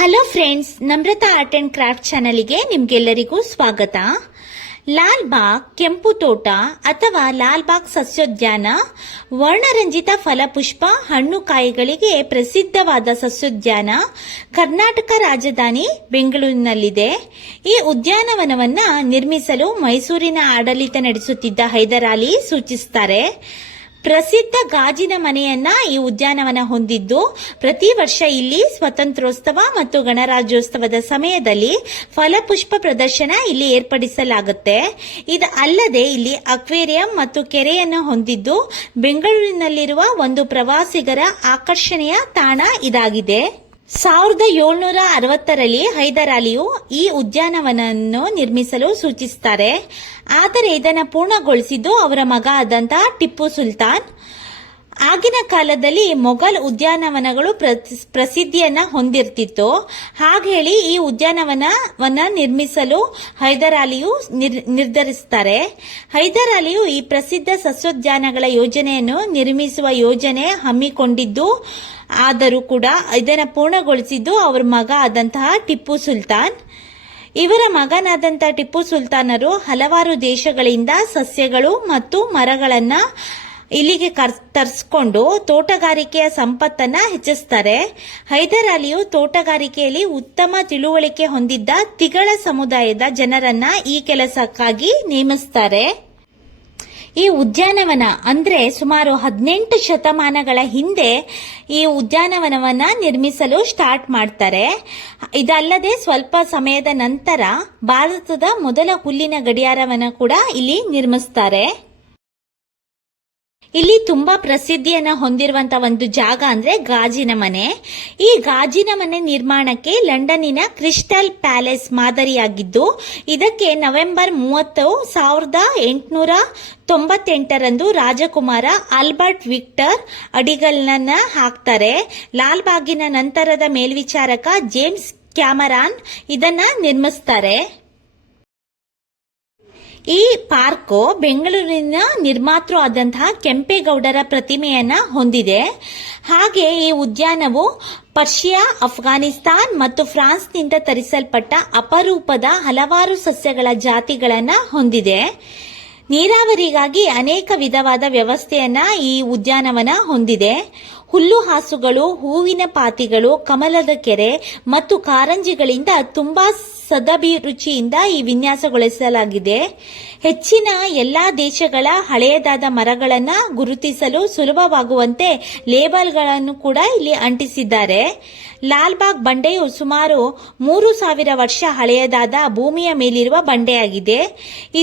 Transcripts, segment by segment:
Hello friends, Namrata art and craft ಚಾನಲ್ಗೆ ನಿಮ್ಗೆಲ್ಲರಿಗೂ ಸ್ವಾಗತ. ಲಾಲ್ಬಾಗ್ ಕೆಂಪು ತೋಟ ಅಥವಾ ಲಾಲ್ಬಾಗ್ ಸಸ್ಯೋದ್ಯಾನ ವರ್ಣರಂಜಿತ ಫಲಪುಷ್ಪ ಹಣ್ಣು ಕಾಯಿಗಳಿಗೆ ಪ್ರಸಿದ್ಧವಾದ ಸಸ್ಯೋದ್ಯಾನ ಕರ್ನಾಟಕ ರಾಜಧಾನಿ ಬೆಂಗಳೂರಿನಲ್ಲಿದೆ. ಈ ಉದ್ಯಾನವನವನ್ನ ನಿರ್ಮಿಸಲು ಮೈಸೂರಿನ ಆಡಳಿತ ನಡೆಸುತ್ತಿದ್ದ ಹೈದರಾಲಿ ಸೂಚಿಸುತ್ತಾರೆ. ಪ್ರಸಿದ್ಧ ಗಾಜಿನ ಮನೆಯನ್ನ ಈ ಉದ್ಯಾನವನ ಹೊಂದಿದ್ದು, ಪ್ರತಿ ವರ್ಷ ಇಲ್ಲಿ ಸ್ವಾತಂತ್ರ್ಯೋತ್ಸವ ಮತ್ತು ಗಣರಾಜ್ಯೋತ್ಸವದ ಸಮಯದಲ್ಲಿ ಫಲಪುಷ್ಪ ಪ್ರದರ್ಶನ ಇಲ್ಲಿ ಏರ್ಪಡಿಸಲಾಗುತ್ತೆ. ಇದು ಅಲ್ಲದೆ ಇಲ್ಲಿ ಅಕ್ವೇರಿಯಂ ಮತ್ತು ಕೆರೆಯನ್ನು ಹೊಂದಿದ್ದು, ಬೆಂಗಳೂರಿನಲ್ಲಿರುವ ಒಂದು ಪ್ರವಾಸಿಗರ ಆಕರ್ಷಣೆಯ ತಾಣ ಇದಾಗಿದೆ. 1760ರಲ್ಲಿ ಹೈದರಾಲಿಯು ಈ ಉದ್ಯಾನವನವನ್ನು ನಿರ್ಮಿಸಲು ಸೂಚಿಸುತ್ತಾರೆ. ಆದರೆ ಇದನ್ನು ಪೂರ್ಣಗೊಳಿಸಿದ್ದು ಅವರ ಮಗ ಆದಂತಹ ಟಿಪ್ಪು ಸುಲ್ತಾನ್. ಆಗಿನ ಕಾಲದಲ್ಲಿ ಮೊಘಲ್ ಉದ್ಯಾನವನಗಳು ಪ್ರಸಿದ್ಧಿಯನ್ನ ಹೊಂದಿರ್ತಿತ್ತು. ಹಾಗೇಳಿ ಈ ಉದ್ಯಾನವನವನ್ನ ನಿರ್ಮಿಸಲು ಹೈದರಾಲಿಯು ನಿರ್ಧರಿಸುತ್ತಾರೆ. ಹೈದರಾಲಿಯು ಈ ಪ್ರಸಿದ್ಧ ಸಸ್ಯೋದ್ಯಾನಗಳ ಯೋಜನೆಯನ್ನು ನಿರ್ಮಿಸುವ ಯೋಜನೆ ಹಮ್ಮಿಕೊಂಡಿದ್ದು, ಆದರೂ ಕೂಡ ಇದನ್ನು ಪೂರ್ಣಗೊಳಿಸಿದ್ದು ಅವರ ಮಗ ಆದಂತಹ ಟಿಪ್ಪು ಸುಲ್ತಾನ್. ಇವರ ಮಗನಾದಂತಹ ಟಿಪ್ಪು ಸುಲ್ತಾನರು ಹಲವಾರು ದೇಶಗಳಿಂದ ಸಸ್ಯಗಳು ಮತ್ತು ಮರಗಳನ್ನ ಇಲ್ಲಿಗೆ ತರಿಸಿಕೊಂಡು ತೋಟಗಾರಿಕೆಯ ಸಂಪತ್ತನ್ನ ಹೆಚ್ಚಿಸುತ್ತಾರೆ. ಹೈದರಾಲಿಯು ತೋಟಗಾರಿಕೆಯಲ್ಲಿ ಉತ್ತಮ ತಿಳುವಳಿಕೆ ಹೊಂದಿದ್ದ ತಿಗಳ ಸಮುದಾಯದ ಜನರನ್ನ ಈ ಕೆಲಸಕ್ಕಾಗಿ ನೇಮಿಸುತ್ತಾರೆ. ಈ ಉದ್ಯಾನವನ ಅಂದ್ರೆ ಸುಮಾರು 18 ಶತಮಾನಗಳ ಹಿಂದೆ ಈ ಉದ್ಯಾನವನವನ್ನ ನಿರ್ಮಿಸಲು ಸ್ಟಾರ್ಟ್ ಮಾಡ್ತಾರೆ. ಇದಲ್ಲದೆ ಸ್ವಲ್ಪ ಸಮಯದ ನಂತರ ಭಾರತದ ಮೊದಲ ಹುಲ್ಲಿನ ಗಡಿಯಾರವನ್ನ ಕೂಡ ಇಲ್ಲಿ ನಿರ್ಮಿಸ್ತಾರೆ. ಇಲ್ಲಿ ತುಂಬಾ ಪ್ರಸಿದ್ಧಿಯನ್ನ ಹೊಂದಿರುವಂತಹ ಒಂದು ಜಾಗ ಅಂದ್ರೆ ಗಾಜಿನ ಮನೆ. ಈ ಗಾಜಿನ ಮನೆ ನಿರ್ಮಾಣಕ್ಕೆ ಲಂಡನ್ನಿನ ಕ್ರಿಸ್ಟಲ್ ಪ್ಯಾಲೇಸ್ ಮಾದರಿಯಾಗಿದ್ದು, ಇದಕ್ಕೆ ನವೆಂಬರ್ 30, 1898ರಂದು ರಾಜಕುಮಾರ ಆಲ್ಬರ್ಟ್ ವಿಕ್ಟರ್ ಅಡಿಗಲ್ನ ಹಾಕ್ತಾರೆ. ಲಾಲ್ಬಾಗಿನ ನಂತರದ ಮೇಲ್ವಿಚಾರಕ ಜೇಮ್ಸ್ ಕ್ಯಾಮರಾನ್ ಇದನ್ನ ನಿರ್ಮಿಸ್ತಾರೆ. ಈ ಪಾರ್ಕ್ ಬೆಂಗಳೂರಿನ ನಿರ್ಮಾತೃ ಆದಂತಹ ಕೆಂಪೇಗೌಡರ ಪ್ರತಿಮೆಯನ್ನ ಹೊಂದಿದೆ. ಹಾಗೆ ಈ ಉದ್ಯಾನವು ಪರ್ಷಿಯಾ, ಅಫ್ಘಾನಿಸ್ತಾನ್ ಮತ್ತು ಫ್ರಾನ್ಸ್ನಿಂದ ತರಿಸಲ್ಪಟ್ಟ ಅಪರೂಪದ ಹಲವಾರು ಸಸ್ಯಗಳ ಜಾತಿಗಳನ್ನ ಹೊಂದಿದೆ. ನೀರಾವರಿಗಾಗಿ ಅನೇಕ ವಿಧವಾದ ವ್ಯವಸ್ಥೆಯನ್ನ ಈ ಉದ್ಯಾನವನ ಹೊಂದಿದೆ. ಹುಲ್ಲು ಹಾಸುಗಳು, ಹೂವಿನ ಪಾತಿಗಳು, ಕಮಲದ ಕೆರೆ ಮತ್ತು ಕಾರಂಜಿಗಳಿಂದ ತುಂಬಾ ಸದಭಿರುಚಿಯಿಂದ ಈ ವಿನ್ಯಾಸಗೊಳಿಸಲಾಗಿದೆ. ಹೆಚ್ಚಿನ ಎಲ್ಲಾ ದೇಶಗಳ ಹಳೆಯದಾದ ಮರಗಳನ್ನು ಗುರುತಿಸಲು ಸುಲಭವಾಗುವಂತೆ ಲೇಬಲ್ಗಳನ್ನು ಕೂಡ ಇಲ್ಲಿ ಅಂಟಿಸಿದ್ದಾರೆ. ಲಾಲ್ಬಾಗ್ ಬಂಡೆಯು ಸುಮಾರು 3000 ವರ್ಷ ಹಳೆಯದಾದ ಭೂಮಿಯ ಮೇಲಿರುವ ಬಂಡೆಯಾಗಿದೆ.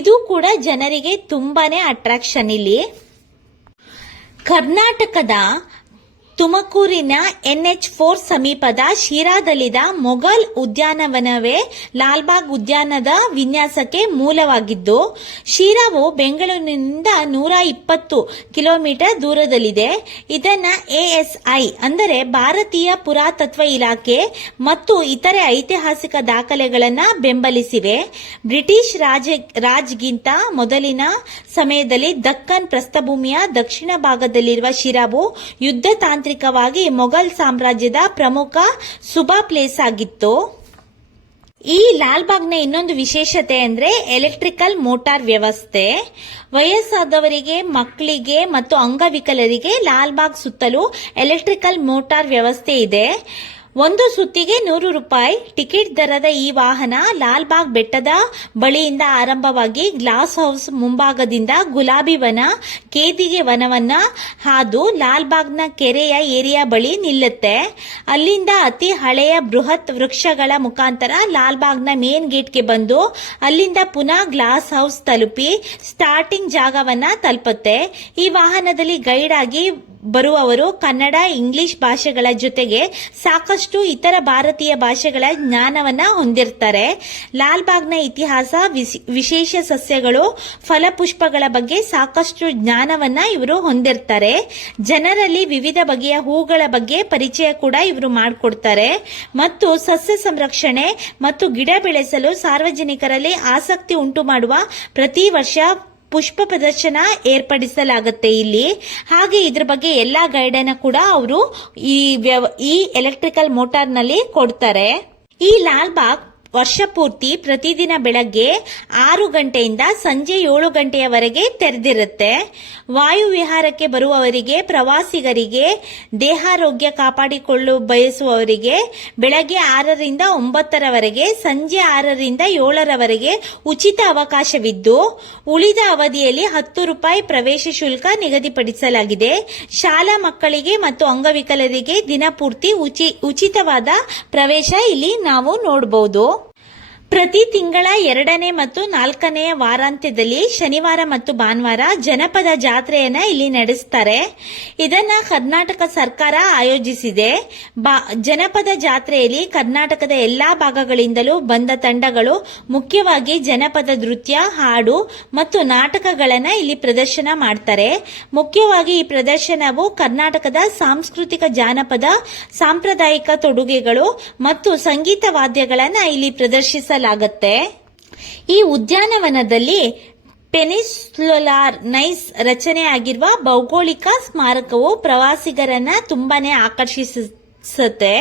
ಇದು ಕೂಡ ಜನರಿಗೆ ತುಂಬಾನೇ ಅಟ್ರಾಕ್ಷನ್. ಇಲ್ಲಿ ಕರ್ನಾಟಕದ ತುಮಕೂರಿನ NH4 ಸಮೀಪದ ಶಿರಾದಲ್ಲಿದ್ದ ಮೊಘಲ್ ಉದ್ಯಾನವನವೇ ಲಾಲ್ಬಾಗ್ ಉದ್ಯಾನದ ವಿನ್ಯಾಸಕ್ಕೆ ಮೂಲವಾಗಿದ್ದು, ಶಿರಾವು ಬೆಂಗಳೂರಿನಿಂದ 120 ಕಿಲೋಮೀಟರ್ ದೂರದಲ್ಲಿದೆ. ಇದನ್ನ ASI ಅಂದರೆ ಭಾರತೀಯ ಪುರಾತತ್ವ ಇಲಾಖೆ ಮತ್ತು ಇತರೆ ಐತಿಹಾಸಿಕ ದಾಖಲೆಗಳನ್ನ ಬೆಂಬಲಿಸಿವೆ. ಬ್ರಿಟಿಷ್ ರಾಜ್ಗಿಂತ ಮೊದಲಿನ ಸಮಯದಲ್ಲಿ ದಕ್ಕನ್ ಪ್ರಸ್ಥಭೂಮಿಯ ದಕ್ಷಿಣ ಭಾಗದಲ್ಲಿರುವ ಶಿರಾವು ಯುದ್ಧ ತಾಂತ್ರಿಕವಾಗಿ ಮೊಘಲ್ ಸಾಮ್ರಾಜ್ಯದ ಪ್ರಮುಖ ಸುಬಾ ಪ್ಲೇಸ್ ಆಗಿತ್ತು. ಈ ಲಾಲ್ಬಾಗ್ನ ಇನ್ನೊಂದು ವಿಶೇಷತೆ ಅಂದ್ರೆ ಎಲೆಕ್ಟ್ರಿಕಲ್ ಮೋಟಾರ್ ವ್ಯವಸ್ಥೆ. ವಯಸ್ಸಾದವರಿಗೆ, ಮಕ್ಕಳಿಗೆ ಮತ್ತು ಅಂಗವಿಕಲರಿಗೆ ಲಾಲ್ಬಾಗ್ ಸುತ್ತಲೂ ಎಲೆಕ್ಟ್ರಿಕಲ್ ಮೋಟಾರ್ ವ್ಯವಸ್ಥೆ ಇದೆ. ಒಂದು ಸುತ್ತಿಗೆ 100 ರೂಪಾಯಿ ಟಿಕೆಟ್ ದರದ ಈ ವಾಹನ ಲಾಲ್ಬಾಗ್ ಬೆಟ್ಟದ ಬಳಿಯಿಂದ ಆರಂಭವಾಗಿ ಗ್ಲಾಸ್ ಹೌಸ್ ಮುಂಭಾಗದಿಂದ ಗುಲಾಬಿ ವನ, ಕೇದಿಗೆ ವನವನ್ನ ಹಾದು ಲಾಲ್ಬಾಗ್ನ ಕೆರೆಯ ಏರಿಯಾ ಬಳಿ ನಿಲ್ಲುತ್ತೆ. ಅಲ್ಲಿಂದ ಅತಿ ಹಳೆಯ ಬೃಹತ್ ವೃಕ್ಷಗಳ ಮುಖಾಂತರ ಲಾಲ್ಬಾಗ್ನ ಮೇನ್ ಗೇಟ್ಗೆ ಬಂದು ಅಲ್ಲಿಂದ ಪುನಃ ಗ್ಲಾಸ್ ಹೌಸ್ ತಲುಪಿ ಸ್ಟಾರ್ಟಿಂಗ್ ಜಾಗವನ್ನ ತಲುಪುತ್ತೆ. ಈ ವಾಹನದಲ್ಲಿ ಗೈಡ್ ಆಗಿ ಬರುವವರು ಕನ್ನಡ, ಇಂಗ್ಲಿಷ್ ಭಾಷೆಗಳ ಜೊತೆಗೆ ಸಾಕಷ್ಟು ಇತರ ಭಾರತೀಯ ಭಾಷೆಗಳ ಜ್ಞಾನವನ್ನ ಹೊಂದಿರ್ತಾರೆ. ಲಾಲ್ಬಾಗ್ನ ಇತಿಹಾಸ, ವಿಶೇಷ ಸಸ್ಯಗಳು, ಫಲಪುಷ್ಪಗಳ ಬಗ್ಗೆ ಸಾಕಷ್ಟು ಜ್ಞಾನವನ್ನ ಇವರು ಹೊಂದಿರ್ತಾರೆ. ಜನರಲ್ಲಿ ವಿವಿಧ ಬಗೆಯ ಹೂಗಳ ಬಗ್ಗೆ ಪರಿಚಯ ಕೂಡ ಇವರು ಮಾಡಿಕೊಡ್ತಾರೆ ಮತ್ತು ಸಸ್ಯ ಸಂರಕ್ಷಣೆ ಮತ್ತು ಗಿಡ ಬೆಳೆಸಲು ಸಾರ್ವಜನಿಕರಲ್ಲಿ ಆಸಕ್ತಿ ಉಂಟು ಮಾಡುವ ಪ್ರತಿ ವರ್ಷ ಪುಷ್ಪ ಪ್ರದರ್ಶನ ಏರ್ಪಡಿಸಲಾಗುತ್ತೆ ಇಲ್ಲಿ. ಹಾಗೆ ಇದ್ರ ಬಗ್ಗೆ ಎಲ್ಲಾ ಗೈಡ್ ಅನ್ನ ಕೂಡ ಅವರು ಈ ಎಲೆಕ್ಟ್ರಿಕಲ್ ಮೋಟಾರ್ ನಲ್ಲಿ ಕೊಡ್ತಾರೆ. ಈ ಲಾಲ್ಬಾಗ್ ವರ್ಷ ಪೂರ್ತಿ ಪ್ರತಿದಿನ ಬೆಳಗ್ಗೆ 6 ಗಂಟೆಯಿಂದ ಸಂಜೆ 7 ಗಂಟೆಯವರೆಗೆ ತೆರೆದಿರುತ್ತೆ. ವಾಯು ವಿಹಾರಕ್ಕೆ ಬರುವವರಿಗೆ, ಪ್ರವಾಸಿಗರಿಗೆ, ದೇಹಾರೋಗ್ಯ ಕಾಪಾಡಿಕೊಳ್ಳಲು ಬಯಸುವವರಿಗೆ ಬೆಳಗ್ಗೆ 6ರಿಂದ 9ರವರೆಗೆ, ಸಂಜೆ 6ರಿಂದ 7ರವರೆಗೆ ಉಚಿತ ಅವಕಾಶವಿದ್ದು, ಉಳಿದ ಅವಧಿಯಲ್ಲಿ 10 ರೂಪಾಯಿ ಪ್ರವೇಶ ಶುಲ್ಕ ನಿಗದಿಪಡಿಸಲಾಗಿದೆ. ಶಾಲಾ ಮಕ್ಕಳಿಗೆ ಮತ್ತು ಅಂಗವಿಕಲರಿಗೆ ದಿನಪೂರ್ತಿ ಉಚಿತವಾದ ಪ್ರವೇಶ ಇಲ್ಲಿ ನಾವು ನೋಡಬಹುದು. ಪ್ರತಿ ತಿಂಗಳ 2ನೇ ಮತ್ತು 4ನೇ ವಾರಾಂತ್ಯದಲ್ಲಿ ಶನಿವಾರ ಮತ್ತು ಭಾನುವಾರ ಜನಪದ ಜಾತ್ರೆಯನ್ನ ಇಲ್ಲಿ ನಡೆಸ್ತಾರೆ. ಇದನ್ನ ಕರ್ನಾಟಕ ಸರ್ಕಾರ ಆಯೋಜಿಸಿದೆ. ಜನಪದ ಜಾತ್ರೆಯಲ್ಲಿ ಕರ್ನಾಟಕದ ಎಲ್ಲಾ ಭಾಗಗಳಿಂದಲೂ ಬಂದ ತಂಡಗಳು ಮುಖ್ಯವಾಗಿ ಜನಪದ ನೃತ್ಯ, ಹಾಡು ಮತ್ತು ನಾಟಕಗಳನ್ನ ಇಲ್ಲಿ ಪ್ರದರ್ಶನ ಮಾಡ್ತಾರೆ. ಮುಖ್ಯವಾಗಿ ಈ ಪ್ರದರ್ಶನವು ಕರ್ನಾಟಕದ ಸಾಂಸ್ಕೃತಿಕ ಜಾನಪದ ಸಾಂಪ್ರದಾಯಿಕ ತೊಡುಗೆಗಳು ಮತ್ತು ಸಂಗೀತ ವಾದ್ಯಗಳನ್ನ ಇಲ್ಲಿ ಪ್ರದರ್ಶಿಸಲಾಗುತ್ತೆ. ಈ ಉದ್ಯಾನವನದಲ್ಲಿ ಪೆನಿನ್ಸುಲಾರ್ ನೈಸ್ ರಚನೆಯಾಗಿರುವ ಭೌಗೋಳಿಕ ಸ್ಮಾರಕವು ಪ್ರವಾಸಿಗರನ್ನ ತುಂಬಾನೇ ಆಕರ್ಷಿಸುತ್ತೆ.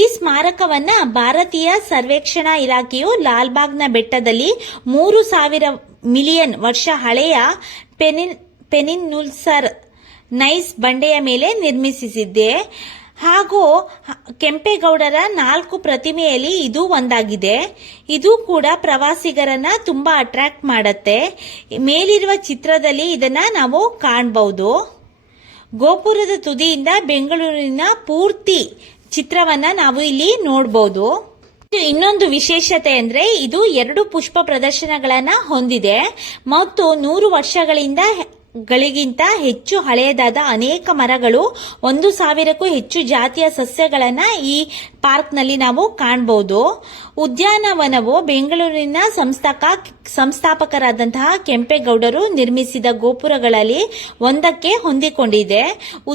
ಈ ಸ್ಮಾರಕವನ್ನ ಭಾರತೀಯ ಸರ್ವೇಕ್ಷಣಾ ಇಲಾಖೆಯು ಲಾಲ್ಬಾಗ್ನ ಬೆಟ್ಟದಲ್ಲಿ 3000 ಮಿಲಿಯನ್ ವರ್ಷ ಹಳೆಯ ಪೆನಿನ್ಸುಲಾರ್ ನೈಸ್ ಬಂಡೆಯ ಮೇಲೆ ನಿರ್ಮಿಸಿದೆ. ಹಾಗೂ ಕೆಂಪೇಗೌಡರ 4 ಪ್ರತಿಮೆಯಲ್ಲಿ ಇದು ಒಂದಾಗಿದೆ. ಇದು ಕೂಡ ಪ್ರವಾಸಿಗರನ್ನ ತುಂಬಾ ಅಟ್ರಾಕ್ಟ್ ಮಾಡುತ್ತೆ. ಮೇಲಿರುವ ಚಿತ್ರದಲ್ಲಿ ಇದನ್ನ ನಾವು ಕಾಣಬಹುದು. ಗೋಪುರದ ತುದಿಯಿಂದ ಬೆಂಗಳೂರಿನ ಪೂರ್ತಿ ಚಿತ್ರವನ್ನ ನಾವು ಇಲ್ಲಿ ನೋಡಬಹುದು. ಇನ್ನೊಂದು ವಿಶೇಷತೆ ಅಂದ್ರೆ ಇದು 2 ಪುಷ್ಪ ಪ್ರದರ್ಶನಗಳನ್ನ ಹೊಂದಿದೆ ಮತ್ತು 100 ವರ್ಷಗಳಿಂದ ಗಳಿಗಿಂತ ಹೆಚ್ಚು ಹಳೆಯದಾದ ಅನೇಕ ಮರಗಳು, 1000ಕ್ಕೂ ಹೆಚ್ಚು ಜಾತಿಯ ಸಸ್ಯಗಳನ್ನ ಈ ಪಾರ್ಕ್ನಲ್ಲಿ ನಾವು ಕಾಣಬಹುದು. ಉದ್ಯಾನವನವು ಬೆಂಗಳೂರಿನ ಸಂಸ್ಥಾಪಕರಾದಂತಹ ಕೆಂಪೇಗೌಡರು ನಿರ್ಮಿಸಿದ ಗೋಪುರಗಳಲ್ಲಿ ಒಂದಕ್ಕೆ ಹೊಂದಿಕೊಂಡಿದೆ.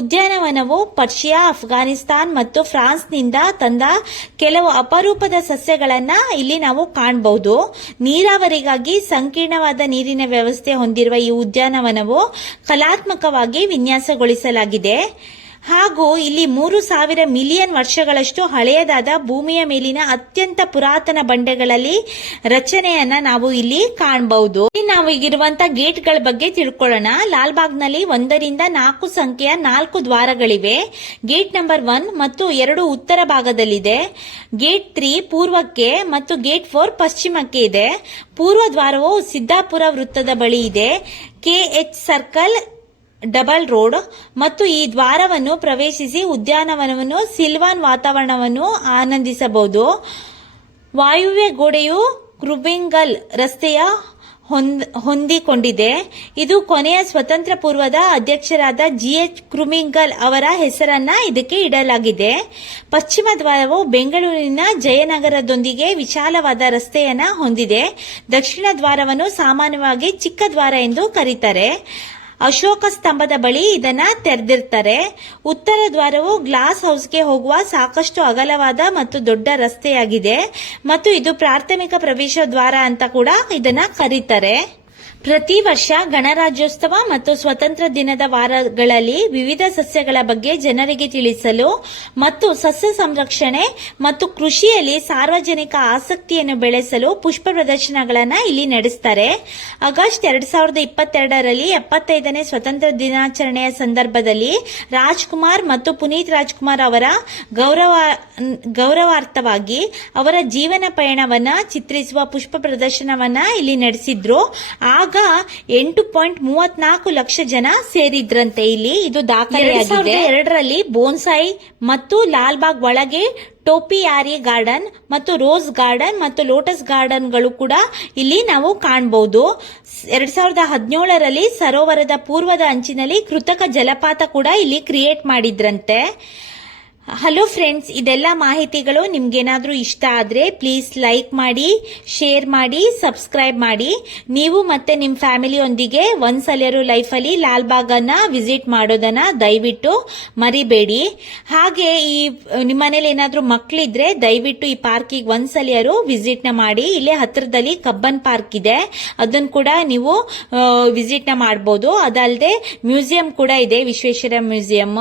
ಉದ್ಯಾನವನವು ಪರ್ಷಿಯಾ, ಅಫ್ಘಾನಿಸ್ತಾನ್ ಮತ್ತು ಫ್ರಾನ್ಸ್ನಿಂದ ತಂದ ಕೆಲವು ಅಪರೂಪದ ಸಸ್ಯಗಳನ್ನ ಇಲ್ಲಿ ನಾವು ಕಾಣಬಹುದು. ನೀರಾವರಿಗಾಗಿ ಸಂಕೀರ್ಣವಾದ ನೀರಿನ ವ್ಯವಸ್ಥೆ ಹೊಂದಿರುವ ಈ ಉದ್ಯಾನವನವು ಕಲಾತ್ಮಕವಾಗಿ ವಿನ್ಯಾಸಗೊಳಿಸಲಾಗಿದೆ. ಹಾಗೂ ಇಲ್ಲಿ 3000 ಮಿಲಿಯನ್ ವರ್ಷಗಳಷ್ಟು ಹಳೆಯದಾದ ಭೂಮಿಯ ಮೇಲಿನ ಅತ್ಯಂತ ಪುರಾತನ ಬಂಡೆಗಳಲ್ಲಿ ರಚನೆಯನ್ನ ನಾವು ಇಲ್ಲಿ ಕಾಣಬಹುದು. ನಾವು ಈಗಿರುವಂತಹ ಗೇಟ್ಗಳ ಬಗ್ಗೆ ತಿಳ್ಕೊಳ್ಳೋಣ. ಲಾಲ್ಬಾಗ್ನಲ್ಲಿ 1ರಿಂದ 4 ಸಂಖ್ಯೆಯ 4 ದ್ವಾರಗಳಿವೆ. ಗೇಟ್ ನಂಬರ್ 1 ಮತ್ತು 2 ಉತ್ತರ ಭಾಗದಲ್ಲಿದೆ. ಗೇಟ್ 3 ಪೂರ್ವಕ್ಕೆ ಮತ್ತು ಗೇಟ್ 4 ಪಶ್ಚಿಮಕ್ಕೆ ಇದೆ. ಪೂರ್ವ ದ್ವಾರವು ಸಿದ್ದಾಪುರ ವೃತ್ತದ ಬಳಿ ಇದೆ. KH ಸರ್ಕಲ್ ಡಬಲ್ ರೋಡ್ ಮತ್ತು ಈ ದ್ವಾರವನ್ನು ಪ್ರವೇಶಿಸಿ ಉದ್ಯಾನವನವನ್ನು ಸಿಲ್ವಾನ್ ವಾತಾವರಣವನ್ನು ಆನಂದಿಸಬಹುದು. ವಾಯುವ್ಯ ಗೋಡೆಯು ಕ್ರೂಮಿಂಗಲ್ ರಸ್ತೆಯ ಹೊಂದಿಕೊಂಡಿದೆ. ಇದು ಕೊನೆಯ ಸ್ವತಂತ್ರ ಪೂರ್ವದ ಅಧ್ಯಕ್ಷರಾದ GH ಕ್ರೂಮಿಂಗಲ್ ಅವರ ಹೆಸರನ್ನ ಇದಕ್ಕೆ ಇಡಲಾಗಿದೆ. ಪಶ್ಚಿಮ ದ್ವಾರವು ಬೆಂಗಳೂರಿನ ಜಯನಗರದೊಂದಿಗೆ ವಿಶಾಲವಾದ ರಸ್ತೆಯನ್ನ ಹೊಂದಿದೆ. ದಕ್ಷಿಣ ದ್ವಾರವನ್ನು ಸಾಮಾನ್ಯವಾಗಿ ಚಿಕ್ಕ ದ್ವಾರ ಎಂದು ಕರೀತಾರೆ. ಅಶೋಕ ಸ್ತಂಭದ ಬಳಿ ಇದನ್ನ ತೆರೆದಿರ್ತಾರೆ. ಉತ್ತರ ದ್ವಾರವು ಗ್ಲಾಸ್ ಹೌಸ್ಗೆ ಹೋಗುವ ಸಾಕಷ್ಟು ಅಗಲವಾದ ಮತ್ತು ದೊಡ್ಡ ರಸ್ತೆಯಾಗಿದೆ ಮತ್ತು ಇದು ಪ್ರಾಥಮಿಕ ಪ್ರವೇಶ ದ್ವಾರ ಅಂತ ಕೂಡ ಇದನ್ನ ಕರೀತಾರೆ. ಪ್ರತಿ ವರ್ಷ ಗಣರಾಜ್ಯೋತ್ಸವ ಮತ್ತು ಸ್ವತಂತ್ರ ದಿನದ ವಾರಗಳಲ್ಲಿ ವಿವಿಧ ಸಸ್ಯಗಳ ಬಗ್ಗೆ ಜನರಿಗೆ ತಿಳಿಸಲು ಮತ್ತು ಸಸ್ಯ ಸಂರಕ್ಷಣೆ ಮತ್ತು ಕೃಷಿಯಲ್ಲಿ ಸಾರ್ವಜನಿಕ ಆಸಕ್ತಿಯನ್ನು ಬೆಳೆಸಲು ಪುಷ್ಪ ಪ್ರದರ್ಶನಗಳನ್ನು ಇಲ್ಲಿ ನಡೆಸುತ್ತಾರೆ. ಆಗಸ್ಟ್ 2022ರಲ್ಲಿ 75ನೇ ಸ್ವತಂತ್ರ ದಿನಾಚರಣೆಯ ಸಂದರ್ಭದಲ್ಲಿ ರಾಜ್ಕುಮಾರ್ ಮತ್ತು ಪುನೀತ್ ರಾಜ್ಕುಮಾರ್ ಅವರ ಗೌರವಾರ್ಥವಾಗಿ ಅವರ ಜೀವನ ಪಯಣವನ್ನ ಚಿತ್ರಿಸುವ ಪುಷ್ಪ ಪ್ರದರ್ಶನವನ್ನ ಇಲ್ಲಿ ನಡೆಸಿದ್ರು. ಆಗ 8.34 ಲಕ್ಷ ಜನ ಸೇರಿದ್ರಂತೆ. ಇಲ್ಲಿ ಇದು ದಾಖಲೆಯಾಗಿದೆ. 2002ರಲ್ಲಿ ಬೋನ್ಸಾಯಿ ಮತ್ತು ಲಾಲ್ಬಾಗ್ ಒಳಗೆ ಟೋಪಿಯಾರಿ ಗಾರ್ಡನ್ ಮತ್ತು ರೋಸ್ ಗಾರ್ಡನ್ ಮತ್ತು ಲೋಟಸ್ ಗಾರ್ಡನ್ಗಳು ಕೂಡ ಇಲ್ಲಿ ನಾವು ಕಾಣಬಹುದು. 2017ರಲ್ಲಿ ಸರೋವರದ ಪೂರ್ವದ ಅಂಚಿನಲ್ಲಿ ಕೃತಕ ಜಲಪಾತ ಕೂಡ ಇಲ್ಲಿ ಕ್ರಿಯೇಟ್ ಮಾಡಿದ್ರಂತೆ. ಹಲೋ ಫ್ರೆಂಡ್ಸ್, ಇದೆಲ್ಲ ಮಾಹಿತಿಗಳು ನಿಮ್ಗೇನಾದ್ರೂ ಇಷ್ಟ ಆದ್ರೆ ಪ್ಲೀಸ್ ಲೈಕ್ ಮಾಡಿ, ಶೇರ್ ಮಾಡಿ, ಸಬ್ಸ್ಕ್ರೈಬ್ ಮಾಡಿ. ನೀವು ಮತ್ತೆ ನಿಮ್ ಫ್ಯಾಮಿಲಿಯೊಂದಿಗೆ ಒಂದ್ಸಲಿಯರು ಲೈಫಲ್ಲಿ ಲಾಲ್ಬಾಗನ್ನ ವಿಸಿಟ್ ಮಾಡೋದನ್ನ ದಯವಿಟ್ಟು ಮರಿಬೇಡಿ. ಹಾಗೆ ಈ ನಿಮ್ಮನೇಲಿ ಏನಾದ್ರೂ ಮಕ್ಕಳಿದ್ರೆ ದಯವಿಟ್ಟು ಈ ಪಾರ್ಕಿಗೆ ಒಂದ್ಸಲಿಯರು ವಿಸಿಟ್ ನ ಮಾಡಿ. ಇಲ್ಲೇ ಹತ್ರದಲ್ಲಿ ಕಬ್ಬನ್ ಪಾರ್ಕ್ ಇದೆ, ಅದನ್ನ ಕೂಡ ನೀವು ವಿಸಿಟ್ ನ ಮಾಡಬಹುದು. ಅದಲ್ಲದೆ ಮ್ಯೂಸಿಯಂ ಕೂಡ ಇದೆ, Vishweshwara museum.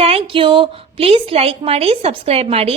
Thank you. Please like ಮಾಡಿ, ಸಬ್ಸ್ಕ್ರೈಬ್ ಮಾಡಿ.